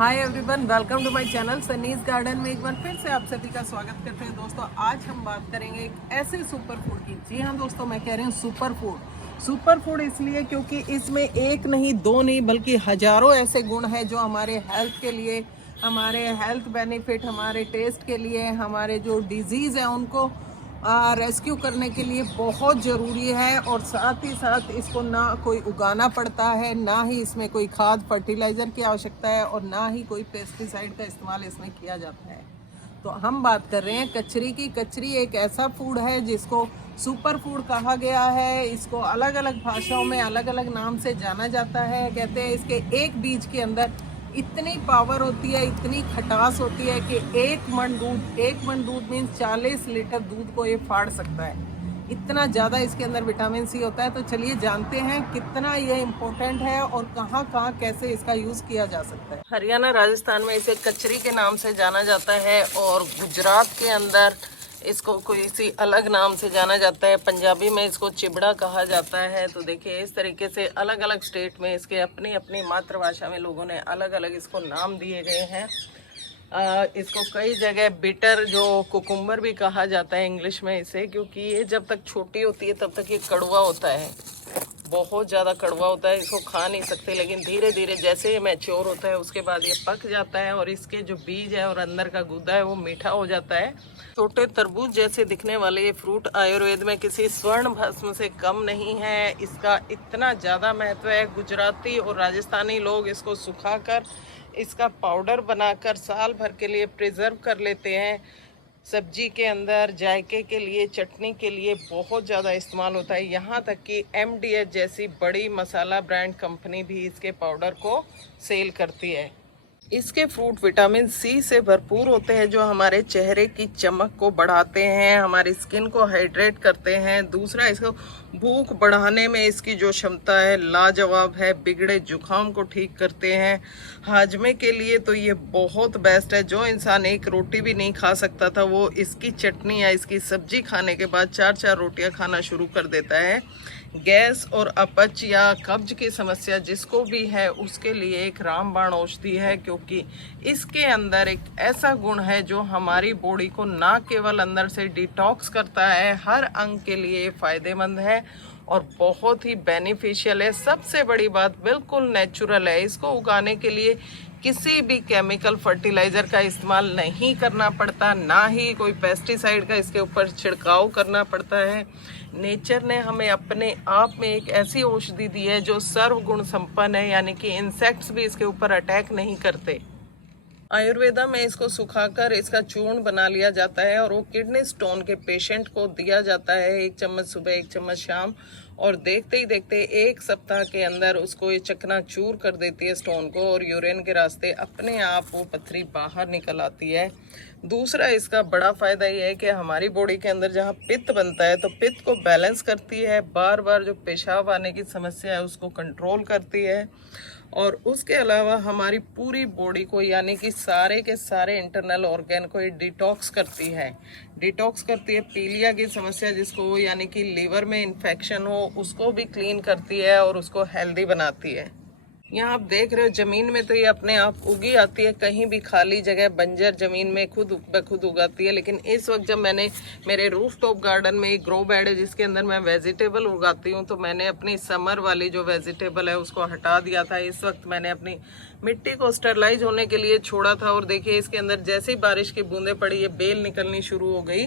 Hi everyone, welcome to my channel Sunny's garden में एक बार फिर से आप सभी का स्वागत करते हैं। दोस्तों, आज हम बात करेंगे एक ऐसे सुपर फूड की। जी हाँ दोस्तों, मैं कह रही हूँ सुपर फूड इसलिए क्योंकि इसमें एक नहीं दो नहीं बल्कि हजारों ऐसे गुण हैं जो हमारे हेल्थ के लिए, हमारे हेल्थ बेनिफिट, हमारे टेस्ट के लिए, हमारे जो डिजीज़ हैं उनको रेस्क्यू करने के लिए बहुत ज़रूरी है। और साथ ही साथ इसको ना कोई उगाना पड़ता है, ना ही इसमें कोई खाद फर्टिलाइज़र की आवश्यकता है और ना ही कोई पेस्टिसाइड का इस्तेमाल इसमें किया जाता है। तो हम बात कर रहे हैं कचरी की। कचरी एक ऐसा फूड है जिसको सुपर फूड कहा गया है। इसको अलग अलग भाषाओं में अलग अलग नाम से जाना जाता है। कहते हैं इसके एक बीज के अंदर इतनी पावर होती है, इतनी खटास होती है कि एक मन दूध मीन्स 40 लीटर दूध को ये फाड़ सकता है। इतना ज़्यादा इसके अंदर विटामिन सी होता है। तो चलिए जानते हैं कितना ये इम्पोर्टेंट है और कहाँ कहाँ कैसे इसका यूज़ किया जा सकता है। हरियाणा राजस्थान में इसे कचरी के नाम से जाना जाता है और गुजरात के अंदर इसको कोई सी अलग नाम से जाना जाता है। पंजाबी में इसको चिबड़ा कहा जाता है। तो देखिए, इस तरीके से अलग अलग स्टेट में इसके अपनी अपनी मातृभाषा में लोगों ने अलग अलग इसको नाम दिए गए हैं। इसको कई जगह बिटर जो कुकुम्बर भी कहा जाता है इंग्लिश में इसे, क्योंकि ये जब तक छोटी होती है तब तक ये कड़वा होता है, बहुत ज़्यादा कड़वा होता है। इसको खा नहीं सकते, लेकिन धीरे धीरे जैसे ये मैच्योर होता है उसके बाद ये पक जाता है और इसके जो बीज है और अंदर का गूदा है वो मीठा हो जाता है। छोटे तरबूज जैसे दिखने वाले ये फ्रूट आयुर्वेद में किसी स्वर्ण भस्म से कम नहीं है। इसका इतना ज़्यादा महत्व है। गुजराती और राजस्थानी लोग इसको सुखाकर इसका पाउडर बनाकर साल भर के लिए प्रिजर्व कर लेते हैं। सब्जी के अंदर जायके के लिए, चटनी के लिए बहुत ज़्यादा इस्तेमाल होता है। यहाँ तक कि MDH जैसी बड़ी मसाला ब्रांड कंपनी भी इसके पाउडर को सेल करती है। इसके फ्रूट विटामिन सी से भरपूर होते हैं जो हमारे चेहरे की चमक को बढ़ाते हैं, हमारी स्किन को हाइड्रेट करते हैं। दूसरा, इसको भूख बढ़ाने में इसकी जो क्षमता है लाजवाब है। बिगड़े जुकाम को ठीक करते हैं। हाजमे के लिए तो ये बहुत बेस्ट है। जो इंसान एक रोटी भी नहीं खा सकता था वो इसकी चटनी या इसकी सब्जी खाने के बाद 4-4 रोटियां खाना शुरू कर देता है। गैस और अपच या कब्ज की समस्या जिसको भी है उसके लिए एक रामबाण औषधि है, क्योंकि इसके अंदर एक ऐसा गुण है जो हमारी बॉडी को ना केवल अंदर से डिटॉक्स करता है, हर अंग के लिए फायदेमंद है और बहुत ही बेनिफिशियल है। सबसे बड़ी बात, बिल्कुल नेचुरल है। इसको उगाने के लिए किसी भी केमिकल फर्टिलाइज़र का इस्तेमाल नहीं करना पड़ता, ना ही कोई पेस्टिसाइड का इसके ऊपर छिड़काव करना पड़ता है। नेचर ने हमें अपने आप में एक ऐसी औषधि दी है जो सर्वगुण संपन्न है, यानी कि इंसेक्ट्स भी इसके ऊपर अटैक नहीं करते। आयुर्वेदा में इसको सुखाकर इसका चूर्ण बना लिया जाता है और वो किडनी स्टोन के पेशेंट को दिया जाता है। 1 चम्मच सुबह, 1 चम्मच शाम, और देखते ही देखते 1 सप्ताह के अंदर उसको ये चकनाचूर कर देती है स्टोन को और यूरिन के रास्ते अपने आप वो पथरी बाहर निकल आती है। दूसरा, इसका बड़ा फायदा ये है कि हमारी बॉडी के अंदर जहाँ पित्त बनता है तो पित्त को बैलेंस करती है। बार बार जो पेशाब आने की समस्या है उसको कंट्रोल करती है। और उसके अलावा हमारी पूरी बॉडी को, यानी कि सारे के सारे इंटरनल ऑर्गन को ये डिटॉक्स करती है। पीलिया की समस्या जिसको, यानी कि लीवर में इन्फेक्शन हो, उसको भी क्लीन करती है और उसको हेल्दी बनाती है। यहाँ आप देख रहे हो जमीन में तो ये अपने आप उगी आती है, कहीं भी खाली जगह बंजर जमीन में खुद ब खुद उगाती है। लेकिन इस वक्त जब मैंने मेरे रूफ टॉप गार्डन में एक ग्रो बेड है जिसके अंदर मैं वेजिटेबल उगाती हूँ, तो मैंने अपनी समर वाली जो वेजिटेबल है उसको हटा दिया था। इस वक्त मैंने अपनी मिट्टी को स्टरलाइज होने के लिए छोड़ा था और देखिए इसके अंदर जैसे ही बारिश की बूंदें पड़ी ये बेल निकलनी शुरू हो गई।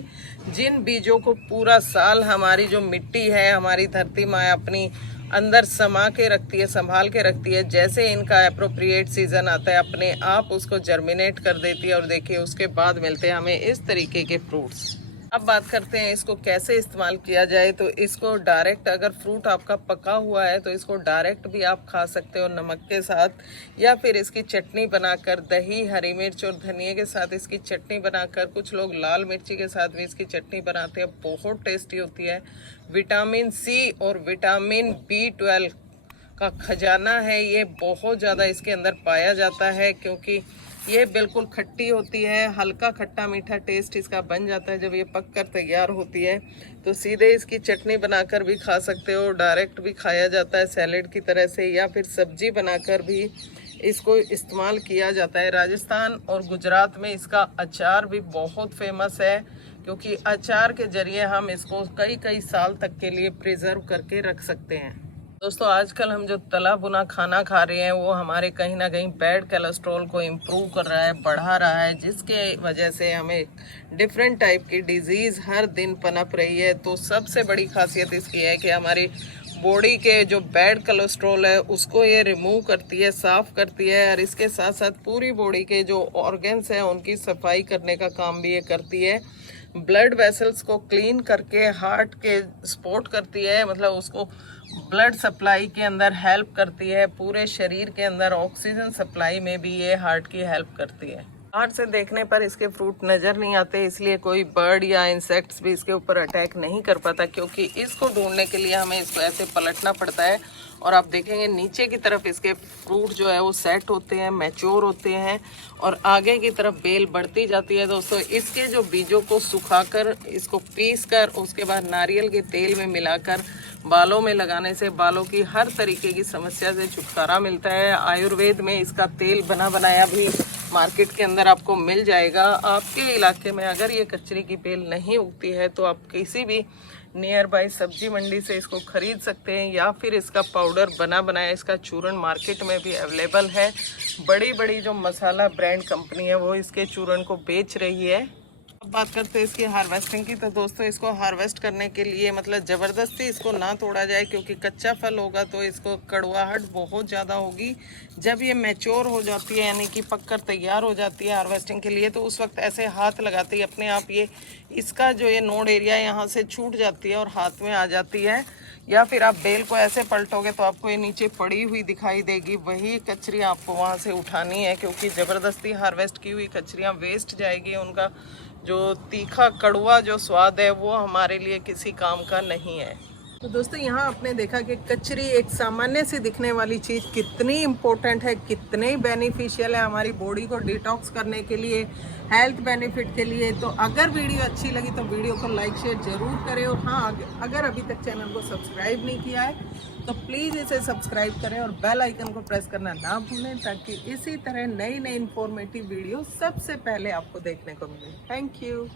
जिन बीजों को पूरा साल हमारी जो मिट्टी है, हमारी धरती माँ अपनी अंदर समा के रखती है, संभाल के रखती है, जैसे इनका एप्रोप्रिएट सीजन आता है अपने आप उसको जर्मिनेट कर देती है और देखिए उसके बाद मिलते हैं हमें इस तरीके के फ्रूट्स। अब बात करते हैं इसको कैसे इस्तेमाल किया जाए। तो इसको डायरेक्ट, अगर फ्रूट आपका पका हुआ है तो इसको डायरेक्ट भी आप खा सकते हो नमक के साथ, या फिर इसकी चटनी बनाकर दही, हरी मिर्च और धनिया के साथ इसकी चटनी बनाकर, कुछ लोग लाल मिर्ची के साथ भी इसकी चटनी बनाते हैं, बहुत टेस्टी होती है। विटामिन सी और विटामिन B12 का खजाना है, ये बहुत ज़्यादा इसके अंदर पाया जाता है क्योंकि ये बिल्कुल खट्टी होती है। हल्का खट्टा मीठा टेस्ट इसका बन जाता है जब ये पककर तैयार होती है। तो सीधे इसकी चटनी बनाकर भी खा सकते हो, डायरेक्ट भी खाया जाता है सैलेड की तरह से, या फिर सब्जी बनाकर भी इसको इस्तेमाल किया जाता है। राजस्थान और गुजरात में इसका अचार भी बहुत फेमस है, क्योंकि अचार के जरिए हम इसको कई कई साल तक के लिए प्रिजर्व करके रख सकते हैं। दोस्तों, आजकल हम जो तला भुना खाना खा रहे हैं वो हमारे कहीं ना कहीं बैड कोलेस्ट्रॉल को इम्प्रूव कर रहा है, बढ़ा रहा है, जिसके वजह से हमें डिफरेंट टाइप की डिजीज़ हर दिन पनप रही है। तो सबसे बड़ी खासियत इसकी है कि हमारी बॉडी के जो बैड कोलेस्ट्रॉल है उसको ये रिमूव करती है, साफ़ करती है, और इसके साथ साथ पूरी बॉडी के जो ऑर्गन्स हैं उनकी सफाई करने का काम भी ये करती है। ब्लड वेसल्स को क्लीन करके हार्ट के सपोर्ट करती है, मतलब उसको ब्लड सप्लाई के अंदर हेल्प करती है। पूरे शरीर के अंदर ऑक्सीजन सप्लाई में भी ये हार्ट की हेल्प करती है। बाहर से देखने पर इसके फ्रूट नज़र नहीं आते, इसलिए कोई बर्ड या इंसेक्ट्स भी इसके ऊपर अटैक नहीं कर पाता, क्योंकि इसको ढूंढने के लिए हमें इसको ऐसे पलटना पड़ता है। और आप देखेंगे नीचे की तरफ इसके फ्रूट जो है वो सेट होते हैं, मैच्योर होते हैं, और आगे की तरफ बेल बढ़ती जाती है। दोस्तों, इसके जो बीजों को सुखाकर इसको पीस कर उसके बाद नारियल के तेल में मिलाकर बालों में लगाने से बालों की हर तरीके की समस्या से छुटकारा मिलता है। आयुर्वेद में इसका तेल बना बनाया भी मार्केट के अंदर आपको मिल जाएगा। आपके इलाके में अगर ये कचरे की बेल नहीं उगती है तो आप किसी भी नियर बाय सब्जी मंडी से इसको खरीद सकते हैं, या फिर इसका पाउडर बना बनाया इसका चूर्ण मार्केट में भी अवेलेबल है। बड़ी बड़ी जो मसाला ब्रांड कंपनी है वो इसके चूर्ण को बेच रही है। अब बात करते हैं इसकी हार्वेस्टिंग की। तो दोस्तों, इसको हार्वेस्ट करने के लिए मतलब ज़बरदस्ती इसको ना तोड़ा जाए, क्योंकि कच्चा फल होगा तो इसको कड़वाहट बहुत ज़्यादा होगी। जब ये मैच्योर हो जाती है, यानी कि पककर तैयार हो जाती है हार्वेस्टिंग के लिए, तो उस वक्त ऐसे हाथ लगाते ही अपने आप ये इसका जो ये नोड एरिया यहाँ से छूट जाती है और हाथ में आ जाती है। या फिर आप बेल को ऐसे पलटोगे तो आपको ये नीचे पड़ी हुई दिखाई देगी, वही कचरी आपको वहाँ से उठानी है, क्योंकि ज़बरदस्ती हार्वेस्ट की हुई कचरियाँ वेस्ट जाएगी। उनका जो तीखा कड़वा जो स्वाद है वो हमारे लिए किसी काम का नहीं है। तो दोस्तों, यहाँ आपने देखा कि कचरी एक सामान्य सी दिखने वाली चीज़ कितनी इम्पोर्टेंट है, कितनी बेनिफिशियल है हमारी बॉडी को डिटॉक्स करने के लिए, हेल्थ बेनिफिट के लिए। तो अगर वीडियो अच्छी लगी तो वीडियो को लाइक शेयर ज़रूर करें, और हाँ, अगर अभी तक चैनल को सब्सक्राइब नहीं किया है तो प्लीज़ इसे सब्सक्राइब करें और बेल आइकन को प्रेस करना ना भूलें, ताकि इसी तरह नई नई इन्फॉर्मेटिव वीडियो सबसे पहले आपको देखने को मिले। Thank you.